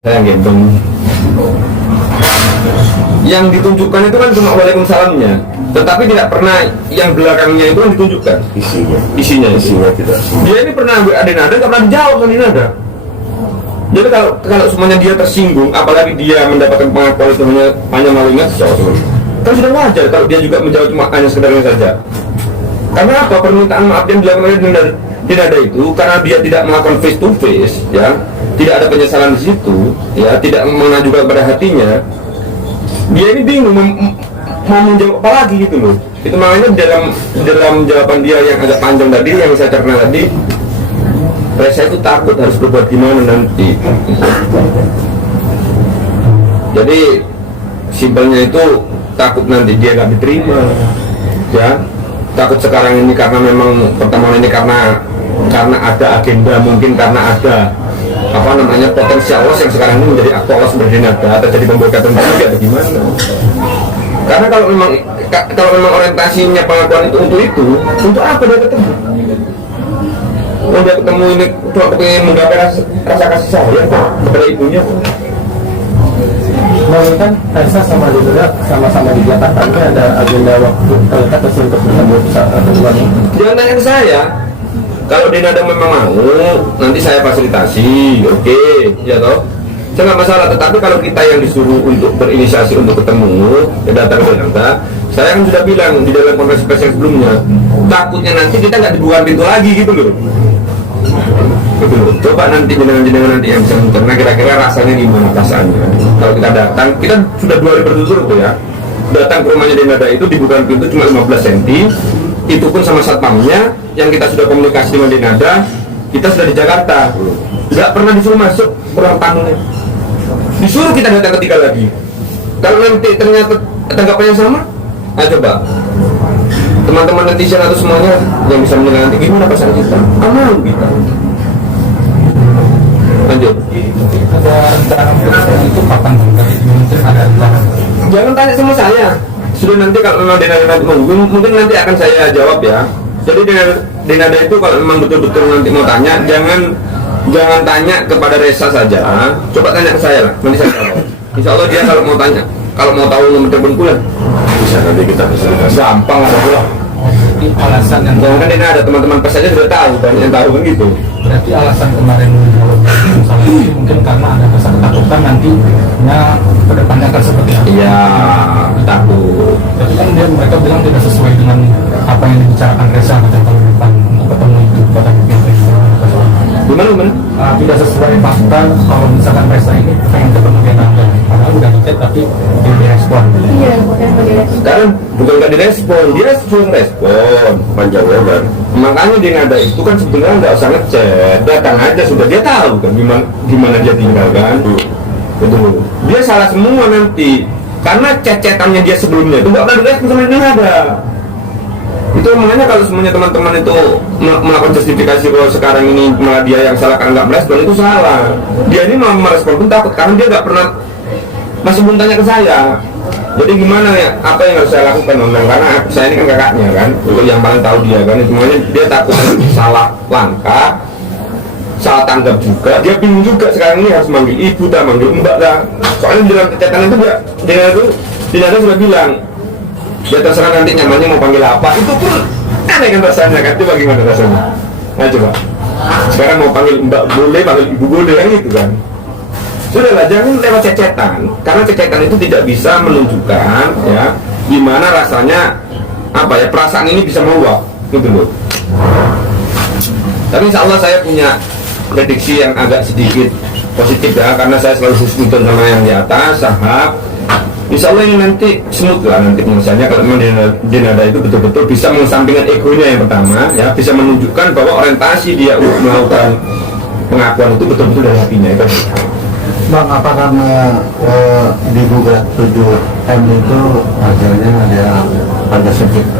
Saya gendong. Yang ditunjukkan itu kan cuma waalaikumsalamnya, tetapi tidak pernah yang belakangnya itu kan ditunjukkan isinya tidak. Dia ini pernah ada nada, nggak pernah dijawab sama nada. Jadi kalau semuanya dia tersinggung, apalagi dia mendapatkan pengakuan itu hanya malu ingat kan sudah wajar kalau dia juga menjawab cuma hanya sekedarnya saja. Karena apa? Permintaan maaf yang dilakukan oleh nada itu karena dia tidak melakukan face to face, ya, tidak ada penyesalan di situ, ya, tidak mengenai juga pada hatinya. Dia ini bingung mau menjawab apa lagi gitu loh. Itu makanya dalam jawaban dia yang agak panjang tadi, yang saya cerna tadi, saya itu takut harus berbuat gimana nanti. Jadi simpelnya itu takut nanti dia nggak diterima, ya. Takut sekarang ini karena memang pertemuan ini karena ada agenda, mungkin karena ada apa namanya potensial loss yang sekarang ini menjadi aktual loss bernada, terjadi pemboikatan juga atau gimana. Karena kalau memang orientasinya pengakuan itu untuk apa dia ketemu? Dia ketemu ini cuma pengen menggapai rasa kasih sayang kepada ibunya. Kan Kaisa sama juga sama-sama di Jakarta, ini ada agenda waktu terdekat untuk bertemu berdua nih. Jangan tanya ke saya. Kalau Denada memang mau, nanti saya fasilitasi, oke, ya toh. Saya nggak masalah. Tetapi kalau kita yang disuruh untuk berinisiasi untuk ketemu, ya datang ke Denada. Saya kan sudah bilang di dalam konferensi pers yang sebelumnya, takutnya nanti kita nggak dibuka pintu lagi gitu loh. Betul. Coba nanti jenengan nanti yang bisa mencerna kira-kira rasanya gimana perasaannya. Kalau kita datang, kita sudah 2 hari berturut-turut tuh ya. Datang ke rumahnya Denada itu dibuka pintu cuma 15 cm. Itu pun sama satpamnya yang kita sudah komunikasi dengan Denada. Kita sudah di Jakarta, nggak pernah disuruh masuk ruang tamunya. Disuruh kita datang ketiga lagi. Kalau nanti ternyata tanggapannya sama, ayo coba teman-teman netizen atau semuanya yang bisa mendengar nanti gimana perasaan kita, aman kita. Lanjut. Ada rencana itu kapan mungkin ada rencana? Jangan tanya sama saya. Sudah nanti kalau memang Denada mungkin nanti akan saya jawab ya. Jadi Denada itu kalau memang betul-betul nanti mau tanya, jangan tanya kepada Reza saja. Coba tanya ke saya lah, nanti saya jawab. Insya Allah dia kalau mau tanya, kalau mau tahu nomor telepon bulan, bisa nanti kita bisa. Gampang lah pula. Jadi alasan yang Jangan kan Denada, teman-teman pers saja sudah tahu, banyak yang tahu kan gitu. berarti alasan kemarin misalnya itu mungkin karena ada rasa ketakutan nantinya ke depannya akan seperti apa? Iya, takut. Tapi kan mereka bilang tidak sesuai dengan apa yang dibicarakan Reza pada tahun depan untuk ketemu itu pada mungkin Gimana? tidak sesuai fakta kalau misalkan Reza ini pengen ketemu Denada padahal udah ngechat tapi dia direspon. Iya, bukan direspon. Sekarang bukan nggak direspon, dia suruh respon panjang lebar. Makanya Denada itu kan sebetulnya nggak usah ngechat, datang aja sudah, dia tahu kan gimana dia tinggal kan. Betul. Dia salah semua nanti karena cecetannya dia sebelumnya itu nggak pernah direspon sama Denada. Itu makanya kalau semuanya teman-teman itu melakukan justifikasi bahwa sekarang ini malah dia yang salah karena nggak merespon, itu salah. Dia ini mau merespon pun takut karena dia nggak pernah, masih belum tanya ke saya. Jadi gimana ya, apa yang harus saya lakukan Nonang? Karena saya ini kan kakaknya kan, untuk yang paling tahu dia kan. Semuanya dia takut salah langkah, salah tanggap juga. Dia bingung juga sekarang ini harus manggil ibu tak manggil mbak lah. Soalnya di dalam catatan itu dia sudah bilang, ya terserah nanti nyamannya mau panggil apa. Itu pun aneh kan rasanya kan. Coba gimana rasanya? Nah coba. Sekarang mau panggil mbak boleh, panggil ibu boleh kan gitu kan. Sudahlah, jangan lewat cecetan, karena cecetan itu tidak bisa menunjukkan ya gimana rasanya, apa ya, perasaan ini bisa meluap gitu loh. Tapi insya Allah saya punya prediksi yang agak sedikit positif ya, karena saya selalu husnuzon sama yang di atas, sahab. Insya Allah ini nanti smooth lah nanti penyelesaiannya kalau memang Denada itu betul-betul bisa mengesampingkan egonya yang pertama ya, bisa menunjukkan bahwa orientasi dia untuk melakukan pengakuan itu betul-betul dari hatinya itu. Bang, apa karena digugat 7M itu hasilnya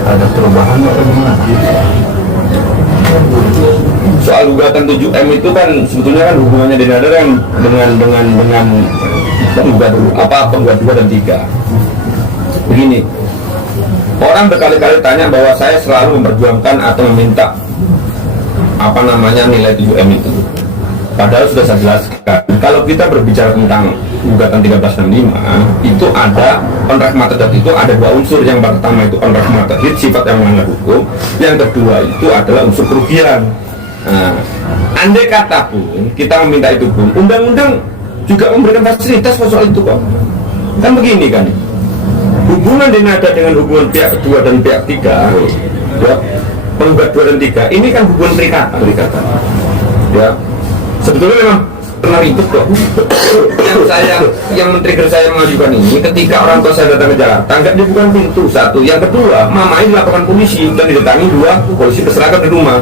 ada perubahan atau gimana? Soal gugatan 7M itu kan sebetulnya kan hubungannya Denada kan dengan penggugat 2 dan 3. Begini, orang berkali-kali tanya bahwa saya selalu memperjuangkan atau meminta nilai 7M itu. Padahal sudah saya jelaskan Kalau kita berbicara tentang gugatan 1365, itu ada onrah matadad, itu ada dua unsur. Yang pertama itu onrah matadad, sifat yang melanggar hukum. Yang kedua itu adalah unsur kerugian. Nah, andai kata pun kita meminta itu pun, undang-undang juga memberikan fasilitas soal itu kok. Kan begini kan, hubungan dinada dengan hubungan pihak kedua dan pihak tiga, ya, penggugat 2 dan 3 ini kan hubungan perikatan. Ya, sebetulnya memang pernah ribet kok. yang men-trigger saya mengajukan ini ketika orang tua saya datang ke Jakarta, nggak dibuka pintu, satu. Yang kedua, mama ini dilaporkan polisi dan didatangi 2 polisi berseragam di rumah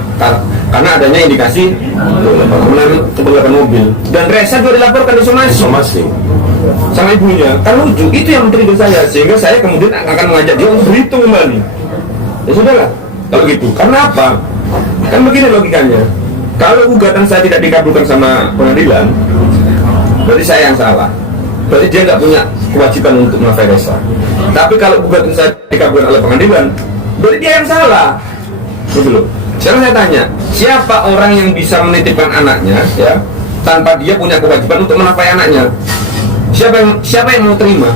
karena adanya indikasi penggelapan mobil, dan Resa juga dilaporkan di somasi sama ibunya. Kan lucu, itu yang men-trigger saya, sehingga saya kemudian akan mengajak dia untuk berhitung kembali. Ya sudahlah kalau gitu. Karena apa? Kan begini logikanya, kalau gugatan saya tidak dikabulkan sama pengadilan, berarti saya yang salah. Berarti dia nggak punya kewajiban untuk menafkahi Resa. Tapi kalau gugatan saya dikabulkan oleh pengadilan, berarti dia yang salah. Gitu loh. Sekarang saya tanya, siapa orang yang bisa menitipkan anaknya, ya, tanpa dia punya kewajiban untuk menafkahi anaknya? Siapa yang mau terima?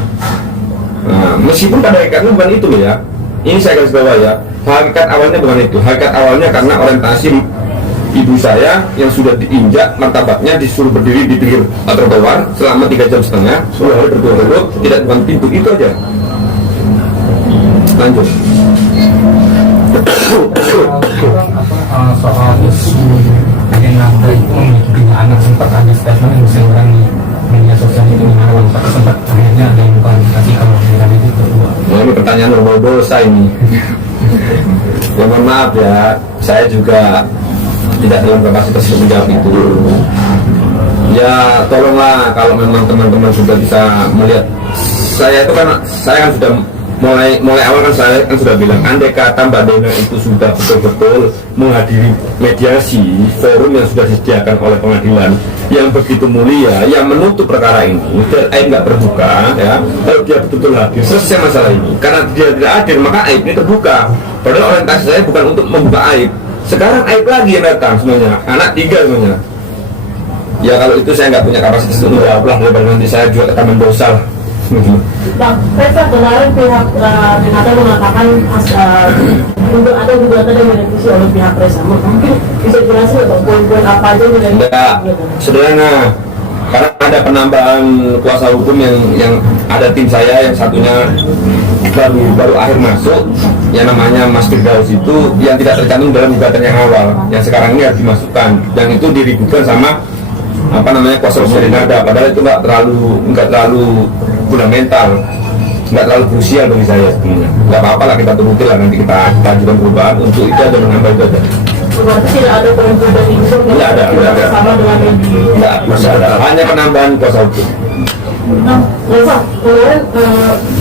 Nah, meskipun pada hakikatnya bukan itu loh ya. Ini saya garis bawah ya. Hakikat awalnya bukan itu. Hakikat awalnya karena orientasi ibu saya yang sudah diinjak martabatnya, disuruh berdiri di pinggir trotoar selama 3,5 jam, 10 hari berturut-turut, tidak bukan pintu, itu aja. Lanjut. Soal isu Renata itu memiliki anak, sempat ada statement yang berseliweran di media sosial itu, dimana Bapak sempat akhirnya ada yang klarifikasi kalau Renata itu berdua. Nah, ini pertanyaan normal dosa ini. Ya mohon maaf ya, saya juga tidak dalam kapasitas untuk menjawab itu. Ya tolonglah, kalau memang teman-teman sudah bisa melihat saya itu kan, saya kan sudah mulai awal kan saya kan sudah bilang, andai kata Mbak Dena itu sudah betul-betul menghadiri mediasi forum yang sudah disediakan oleh pengadilan yang begitu mulia, yang menutup perkara ini dan aib nggak terbuka, ya, kalau dia betul-betul hadir selesai masalah ini. Karena dia tidak hadir maka aib ini terbuka, padahal orientasi saya bukan untuk membuka aib. Sekarang aib lagi yang datang semuanya, anak 3 semuanya. Ya kalau itu saya nggak punya kapasitas untuk jawab lah, daripada nanti saya juga taman dosa lah. Bang, Reza, kemarin pihak Renata mengatakan ada gugatan yang direvisi oleh pihak Reza. Mungkin bisa jelasin atau poin-poin apa aja yang tidak sederhana, karena ada penambahan kuasa hukum yang ada tim saya, yang satunya baru akhir masuk, yang namanya Mas Firdaus itu, yang tidak tercantum dalam gugatan yang awal, yang sekarang ini harus dimasukkan, yang itu diributkan sama kuasa hukum Renata, padahal itu nggak terlalu fundamental, nggak terlalu krusial bagi saya sebenarnya. Nggak apa-apa lah, kita turuti lah, nanti kita ajukan perubahan untuk itu aja, menambah itu aja. Berarti tidak ada perubahan itu? Tidak ada. Sama dengan yang Tidak ada, hanya penambahan kuasa hukum. Nah, Reza, kemarin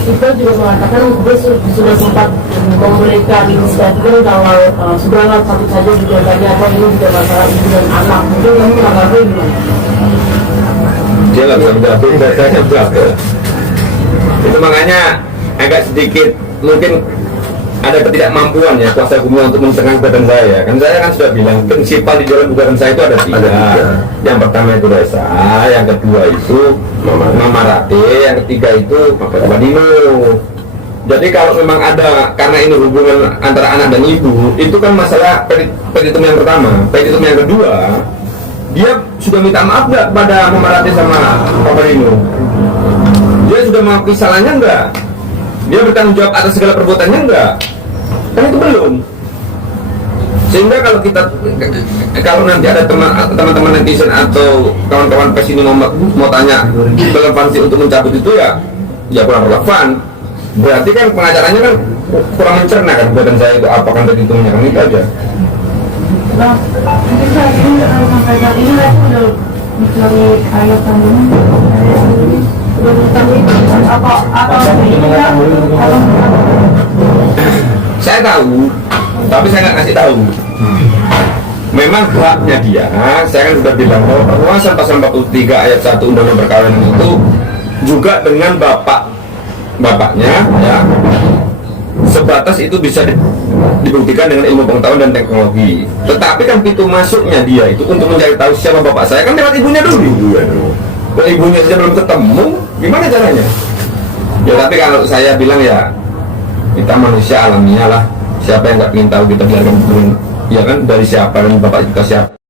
kita juga mengatakan dia sudah sempat memberikan statement kalau sudahlah satu saja juga tadi apa ini juga masalah ibu dan anak. Mungkin kamu menanggapi gimana? Dia nggak bisa menjawab, saya nggak bisa. Itu makanya agak sedikit mungkin ada ketidakmampuan ya kuasa hukum untuk mencegah gugatan saya. Kan saya kan sudah bilang prinsipal di dalam gugatan saya itu ada 3. Yang pertama itu Resa, yang kedua itu Mama Rate, yang ketiga itu Bapak Dino. Jadi kalau memang ada, karena ini hubungan antara anak dan ibu, itu kan masalah petitum yang pertama. Petitum yang kedua, dia sudah minta maaf nggak kepada Mama Rate sama Bapak Dino? Dia sudah mengakui salahnya enggak? Dia bertanggung jawab atas segala perbuatannya enggak? Kan itu belum. Sehingga kalau nanti ada teman-teman netizen atau kawan-kawan pers ini mau tanya relevansi untuk mencabut itu, ya kurang relevan. Berarti kan pengacaranya kan kurang mencerna kan perbuatan saya itu apa, kan itu itu aja. Nah, mungkin saat ini sampai saat ini saya sudah mencari ayat kandungan. Saya tahu, tapi saya nggak ngasih tahu. Memang haknya dia. Saya kan sudah bilang bahwa perluasan pasal 43 ayat 1 Undang-Undang Perkawinan itu juga dengan bapaknya, ya, sebatas itu bisa dibuktikan dengan ilmu pengetahuan dan teknologi. Tetapi kan pintu masuknya dia itu untuk mencari tahu siapa bapak saya kan lewat ibunya dulu. ibunya saja belum ketemu, gimana caranya? Ya tapi kalau saya bilang ya, kita manusia alamiah lah. Siapa yang nggak ingin tahu, kita biarkan turun, ya kan, dari siapa dan bapak kita siapa.